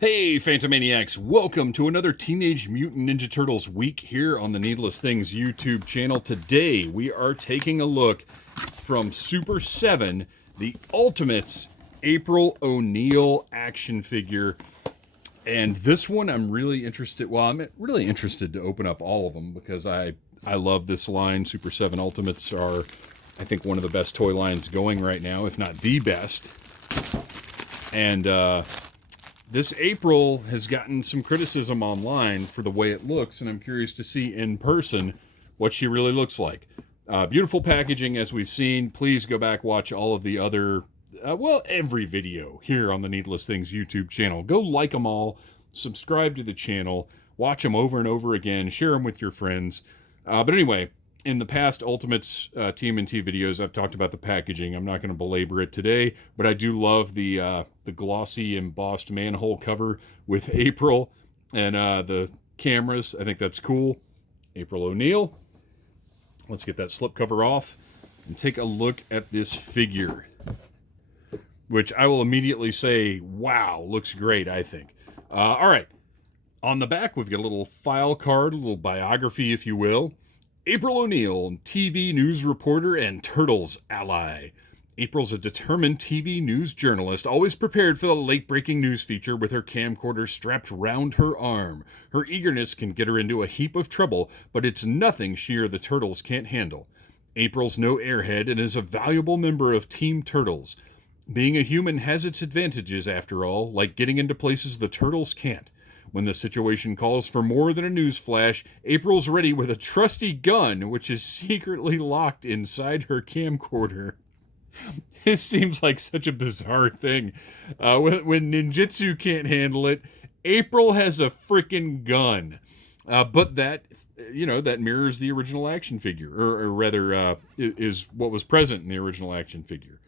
Hey, Phantomaniacs! Welcome to another Teenage Mutant Ninja Turtles week here on the Needless Things YouTube channel. Today, we are taking a look from Super 7, the Ultimates April O'Neil action figure. And this one I'm really interested, I'm really interested to open up all of them because I love this line. Super 7 Ultimates are, I think, one of the best toy lines going right now, if not the best. And, this April has gotten some criticism online for the way it looks, and I'm curious to see in person what she really looks like. Beautiful packaging, as we've seen. Please go back, watch all of the other, every video here on the Needless Things YouTube channel. Go like them all, subscribe to the channel, watch them over and over again, share them with your friends. But anyway, in the past Ultimates TMNT videos, I've talked about the packaging. I'm not going to belabor it today, but I do love the glossy embossed manhole cover with April and the cameras. I think that's cool. April O'Neil. Let's get that slipcover off and take a look at this figure, which I will immediately say, wow, looks great, I think. All right. On the back, we've got a little file card, a little biography, if you will. April O'Neil, TV news reporter and Turtles ally. April's a determined TV news journalist, always prepared for the late-breaking news feature with her camcorder strapped round her arm. Her eagerness can get her into a heap of trouble, but it's nothing she or the Turtles can't handle. April's no airhead and is a valuable member of Team Turtles. Being a human has its advantages, after all, like getting into places the Turtles can't. When the situation calls for more than a news flash, April's ready with a trusty gun, which is secretly locked inside her camcorder. This seems like such a bizarre thing. When ninjutsu can't handle it, April has a freaking gun. But that mirrors the original action figure, or rather, is what was present in the original action figure.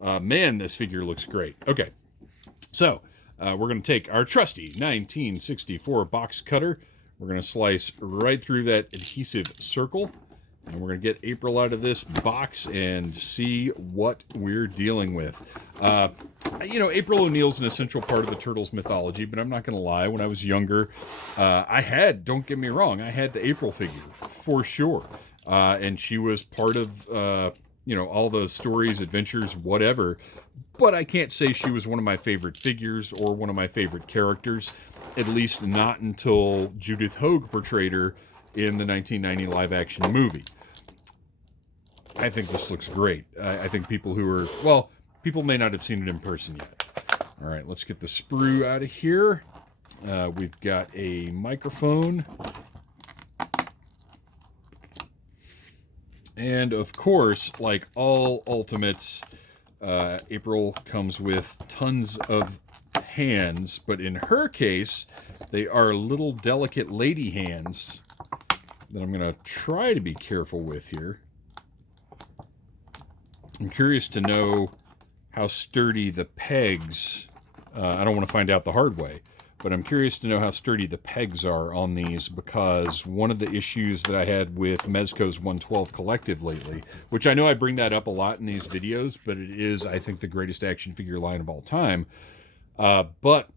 Man, this figure looks great. Okay, so we're going to take our trusty 1964 box cutter. We're going to slice right through that adhesive circle. And we're going to get April out of this box and see what we're dealing with. April O'Neil's an essential part of the Turtles mythology, but I'm not going to lie. When I was younger, don't get me wrong, I had the April figure for sure. And she was part of, all the stories, adventures, whatever. But I can't say she was one of my favorite figures or one of my favorite characters, at least not until Judith Hoag portrayed her in the 1990 live-action movie. I think this looks great. I think people may not have seen it in person yet. All right, let's get the sprue out of here. We've got a microphone. And, of course, like all Ultimates, April comes with tons of hands, but in her case, they are little delicate lady hands that I'm going to try to be careful with here. I'm curious to know how sturdy the pegs, I don't want to find out the hard way, but I'm curious to know how sturdy the pegs are on these, because one of the issues that I had with Mezco's 112 Collective lately, which I know I bring that up a lot in these videos, but it is, I think, the greatest action figure line of all time. But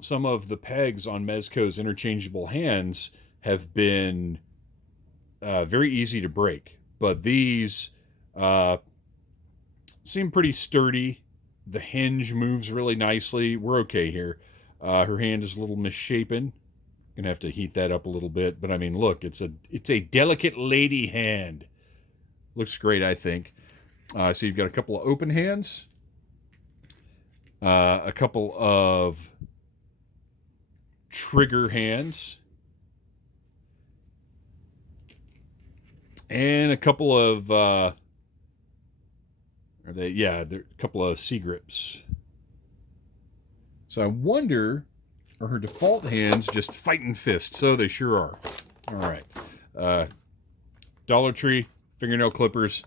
some of the pegs on Mezco's interchangeable hands have been very easy to break, but these seem pretty sturdy. The hinge moves really nicely. We're okay here. Her hand is a little misshapen. Gonna have to heat that up a little bit, but I mean, look, it's a delicate lady hand. Looks great, I think. So you've got a couple of open hands, a couple of trigger hands, and a couple of they're a couple of C grips. So I wonder, are her default hands just fighting fists? So they sure are. All right. Dollar Tree fingernail clippers.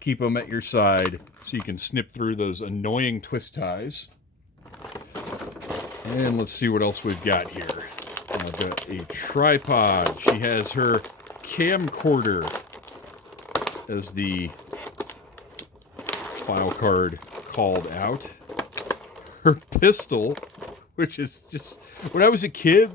Keep them at your side so you can snip through those annoying twist ties. And let's see what else we've got here. I've got a tripod. She has her camcorder as the file card called out. Her pistol, which is just, when I was a kid,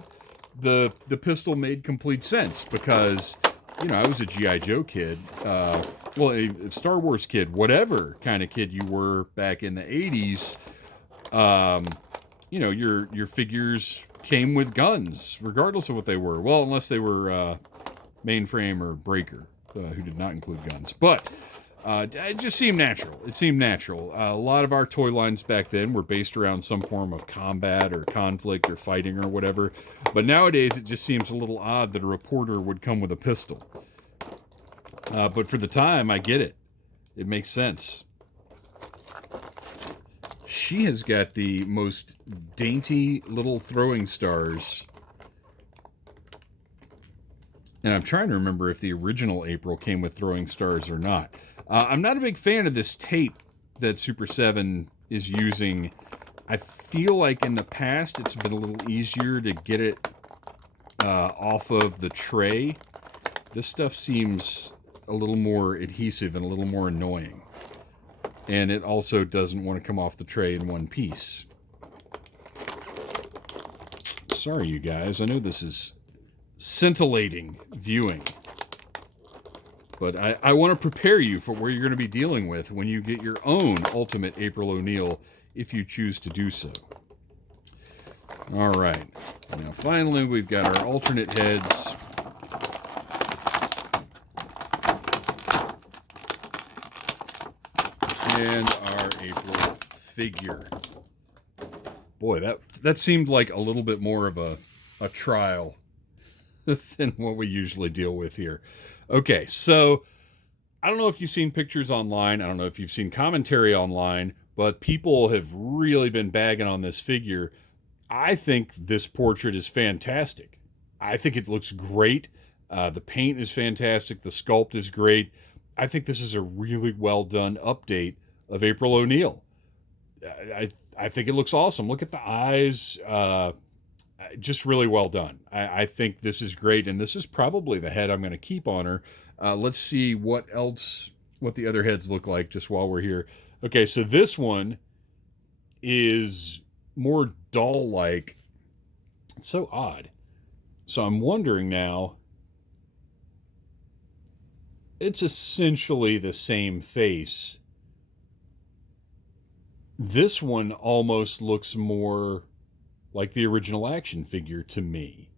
the pistol made complete sense because, you know, I was a G.I. Joe kid, well, a Star Wars kid, whatever kind of kid you were back in the 80s. You know, your figures came with guns, regardless of what they were. Well, unless they were Mainframe or Breaker, who did not include guns. But it just seemed natural. It seemed natural. A lot of our toy lines back then were based around some form of combat or conflict or fighting or whatever. But nowadays, it just seems a little odd that a reporter would come with a pistol. But for the time, I get it. It makes sense. She has got the most dainty little throwing stars. And I'm trying to remember if the original April came with throwing stars or not. I'm not a big fan of this tape that Super 7 is using. I feel like in the past it's been a little easier to get it off of the tray. This stuff seems a little more adhesive and a little more annoying. And it also doesn't want to come off the tray in one piece. Sorry, you guys. I know this is scintillating viewing. But I want to prepare you for where you're going to be dealing with when you get your own Ultimate April O'Neil, if you choose to do so. All right. Now, finally, we've got our alternate heads. And our April figure. Boy, that seemed like a little bit more of a trial than what we usually deal with here. Okay, so I don't know if you've seen pictures online. I don't know if you've seen commentary online, but people have really been bagging on this figure. I think this portrait is fantastic. I think it looks great. The paint is fantastic. The sculpt is great. I think this is a really well done update of April O'Neil. I think it looks awesome. Look at the eyes. Just really well done. I think this is great, and this is probably the head I'm going to keep on her. Let's see what the other heads look like just while we're here. Okay, so this one is more doll-like. It's so odd. So I'm wondering now, it's essentially the same face. This one almost looks more like the original action figure to me.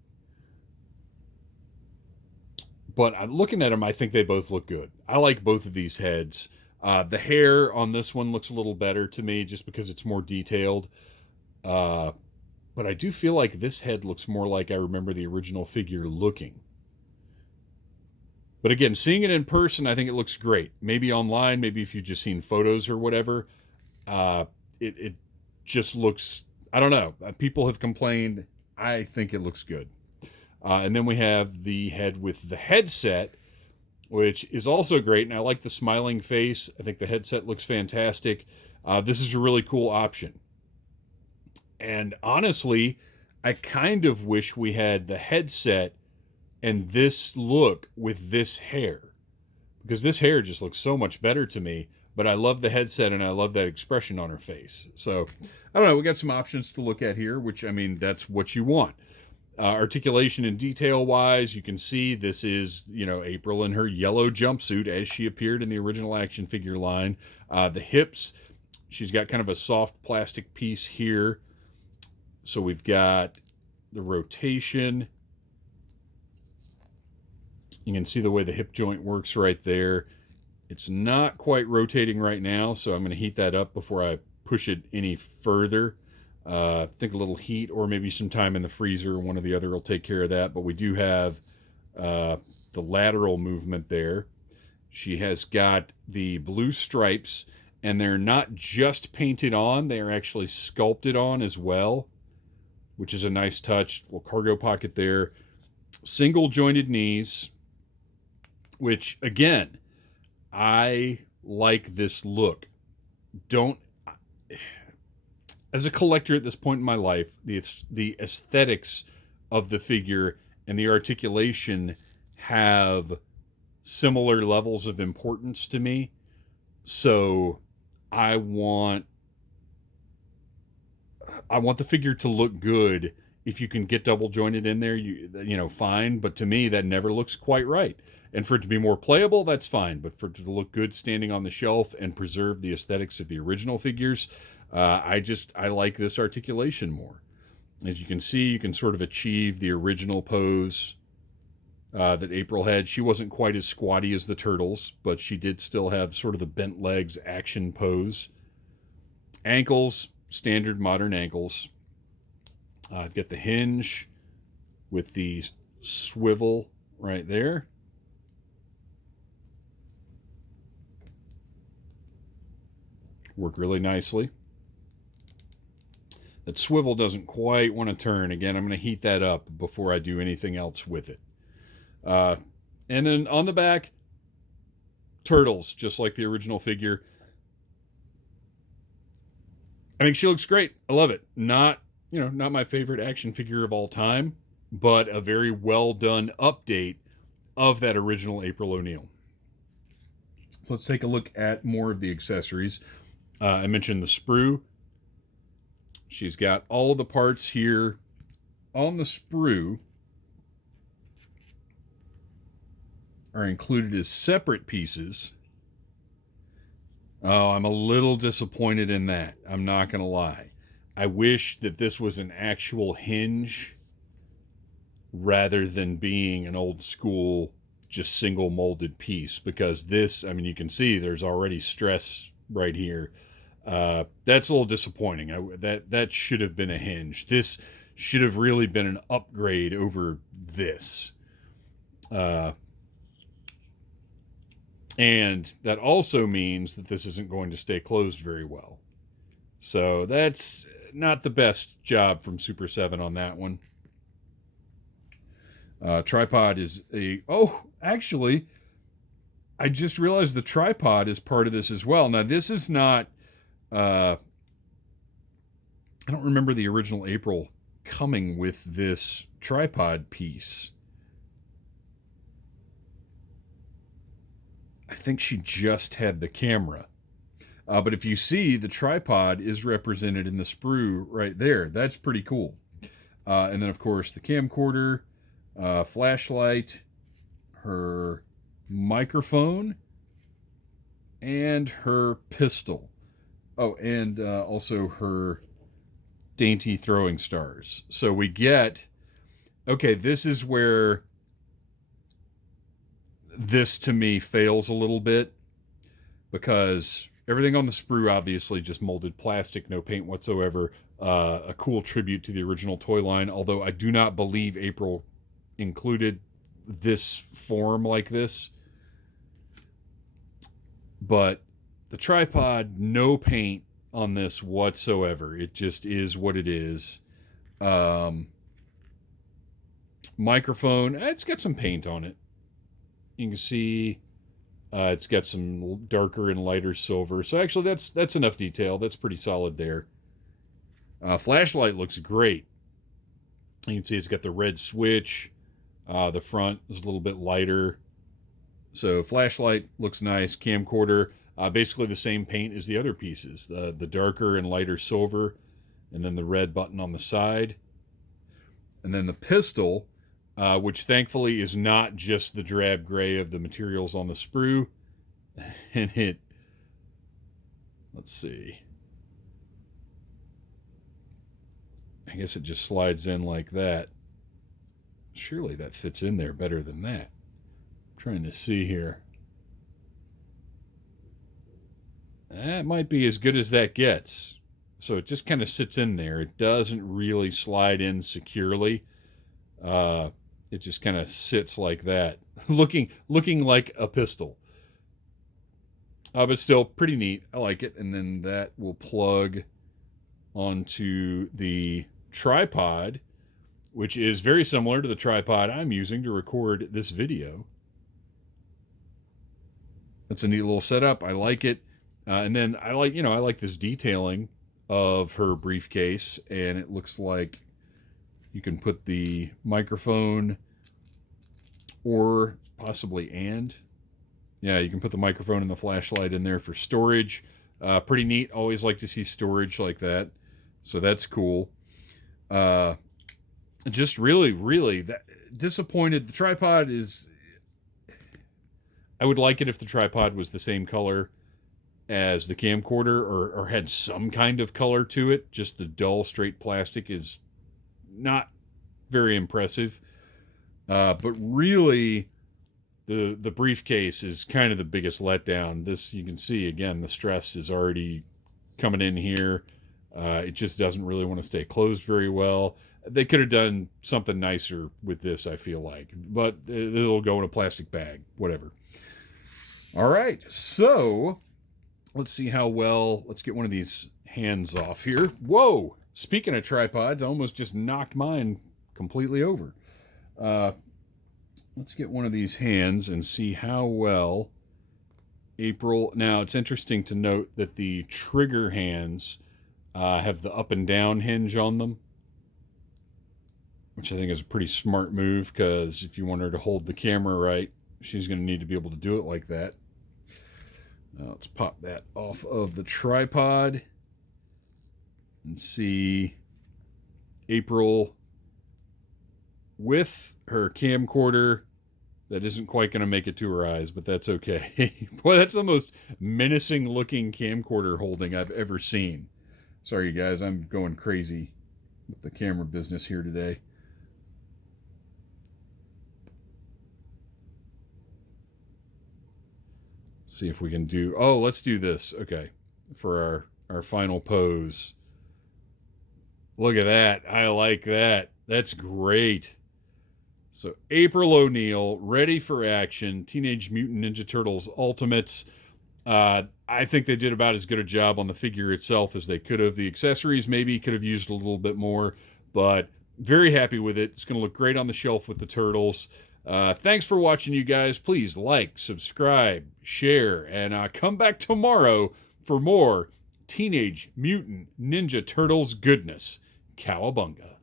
But looking at them, I think they both look good. I like both of these heads. The hair on this one looks a little better to me just because it's more detailed. But I do feel like this head looks more like I remember the original figure looking. But again, seeing it in person, I think it looks great. Maybe online, maybe if you've just seen photos or whatever, it just looks, I don't know. People have complained. I think it looks good. And then we have the head with the headset, which is also great. And I like the smiling face. I think the headset looks fantastic. This is a really cool option. And honestly, I kind of wish we had the headset and this look with this hair, because this hair just looks so much better to me. But I love the headset and I love that expression on her face. So I don't know. We got some options to look at here, which, I mean, that's what you want. Articulation and detail wise, you can see this is, you know, April in her yellow jumpsuit as she appeared in the original action figure line. The hips, she's got kind of a soft plastic piece here. So we've got the rotation. You can see the way the hip joint works right there. It's not quite rotating right now, so I'm going to heat that up before I push it any further. I think a little heat or maybe some time in the freezer, one or the other will take care of that. But we do have the lateral movement there. She has got the blue stripes, and they're not just painted on, they are actually sculpted on as well, which is a nice touch. Little cargo pocket there. Single jointed knees, which, again, I like this look. As a collector at this point in my life, the aesthetics of the figure and the articulation have similar levels of importance to me. So I want I want the figure to look good. If you can get double jointed in there, you know, fine. But to me, that never looks quite right. And for it to be more playable, that's fine. But for it to look good standing on the shelf and preserve the aesthetics of the original figures, I like this articulation more. As you can see, you can sort of achieve the original pose that April had. She wasn't quite as squatty as the turtles, but she did still have sort of the bent legs action pose. Ankles, standard modern ankles. I've got the hinge with the swivel right there. Work really nicely. That swivel doesn't quite want to turn. Again, I'm going to heat that up before I do anything else with it. And then on the back, turtles, just like the original figure. I think she looks great. I love it. Not my favorite action figure of all time, but a very well done update of that original April O'Neil. So let's take a look at more of the accessories. I mentioned the sprue. She's got all of the parts here on the sprue are included as separate pieces. Oh, I'm a little disappointed in that. I'm not going to lie. I wish that this was an actual hinge rather than being an old school, just single molded piece, because this, I mean, you can see there's already stress right here. That's a little disappointing. That should have been a hinge. This should have really been an upgrade over this. And that also means that this isn't going to stay closed very well. So that's not the best job from Super 7 on that one. Tripod is actually, I just realized the tripod is part of this as well. Now, this is not, I don't remember the original April coming with this tripod piece. I think she just had the camera. But if you see, the tripod is represented in the sprue right there. That's pretty cool. And then, of course, the camcorder, flashlight, her microphone, and her pistol. Oh, and also her dainty throwing stars. So we get... Okay, this is where this, to me, fails a little bit, because everything on the sprue, obviously, just molded plastic, no paint whatsoever. A cool tribute to the original toy line, although I do not believe April included this form like this. But the tripod, no paint on this whatsoever. It just is what it is. Microphone, it's got some paint on it. You can see it's got some darker and lighter silver. So actually that's enough detail. That's pretty solid there. Flashlight looks great. You can see it's got the red switch. The front is a little bit lighter. So flashlight looks nice. Camcorder, basically the same paint as the other pieces. The darker and lighter silver, and then the red button on the side. And then the pistol, which thankfully is not just the drab gray of the materials on the sprue. And it, let's see. I guess it just slides in like that. Surely that fits in there better than that. I'm trying to see here. That might be as good as that gets. So it just kind of sits in there. It doesn't really slide in securely. It just kind of sits like that, looking like a pistol. But still pretty neat. I like it. And then that will plug onto the tripod, which is very similar to the tripod I'm using to record this video. That's a neat little setup. I like it. And then I like this detailing of her briefcase, and it looks like you can put the microphone or possibly you can put the microphone and the flashlight in there for storage. Pretty neat. Always like to see storage like that. So that's cool. Just really disappointed. The tripod is... I would like it if the tripod was the same color as the camcorder, or had some kind of color to it. Just the dull, straight plastic is not very impressive. But really, the briefcase is kind of the biggest letdown. This, you can see, again, the stress is already coming in here. It just doesn't really want to stay closed very well. They could have done something nicer with this, I feel like. But it'll go in a plastic bag, whatever. All right, so let's see how well... Let's get one of these hands off here. Whoa! Speaking of tripods, I almost just knocked mine completely over. Let's get one of these hands and see how well April... Now, it's interesting to note that the trigger hands have the up and down hinge on them, which I think is a pretty smart move, because if you want her to hold the camera right, she's going to need to be able to do it like that. Now let's pop that off of the tripod and see April with her camcorder. That isn't quite going to make it to her eyes, but that's okay. Boy, that's the most menacing looking camcorder holding I've ever seen. Sorry, you guys, I'm going crazy with the camera business here today. See if we can do... Oh, let's do this. Okay. For our final pose. Look at that. I like that. That's great. So, April O'Neil, ready for action. Teenage Mutant Ninja Turtles Ultimates. I think they did about as good a job on the figure itself as they could have. The accessories maybe could have used a little bit more, but very happy with it. It's going to look great on the shelf with the turtles. Thanks for watching, you guys. Please like, subscribe, share, and come back tomorrow for more Teenage Mutant Ninja Turtles goodness. Cowabunga.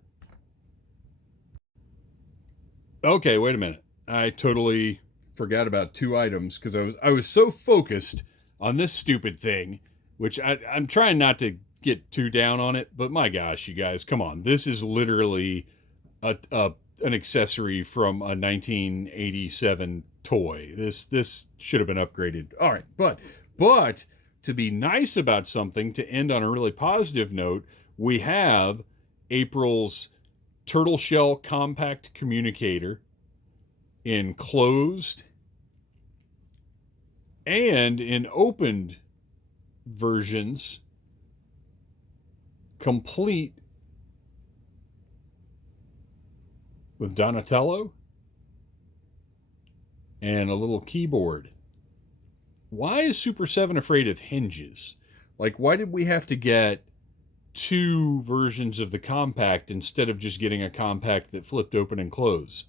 Okay, wait a minute. I totally forgot about two items because I was so focused on this stupid thing, which I'm trying not to get too down on it, but my gosh, you guys, come on. This is literally an accessory from a 1987 toy. This should have been upgraded. All right, but to be nice about something, to end on a really positive note, we have April's turtle shell compact communicator in closed and in opened versions, complete with Donatello and a little keyboard. Why is Super 7 afraid of hinges? Like, why did we have to get two versions of the compact instead of just getting a compact that flipped open and closed?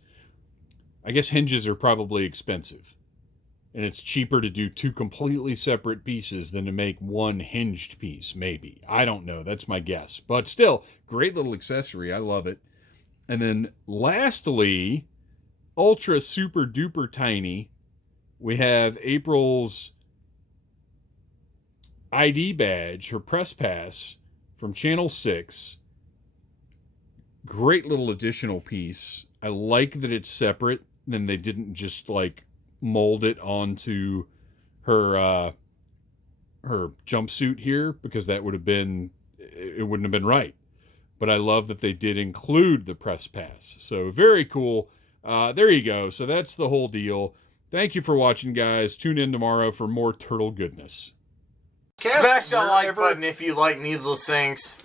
I guess hinges are probably expensive, and it's cheaper to do two completely separate pieces than to make one hinged piece, maybe. I don't know. That's my guess. But still, great little accessory. I love it. And then lastly, ultra super duper tiny, we have April's ID badge, her press pass from Channel 6. Great little additional piece. I like that it's separate, and they didn't just like mold it onto her her jumpsuit here, because that would have been, it wouldn't have been right. But I love that they did include the press pass. So very cool. There you go. So that's the whole deal. Thank you for watching, guys. Tune in tomorrow for more turtle goodness. Smash that like button if you like needless things.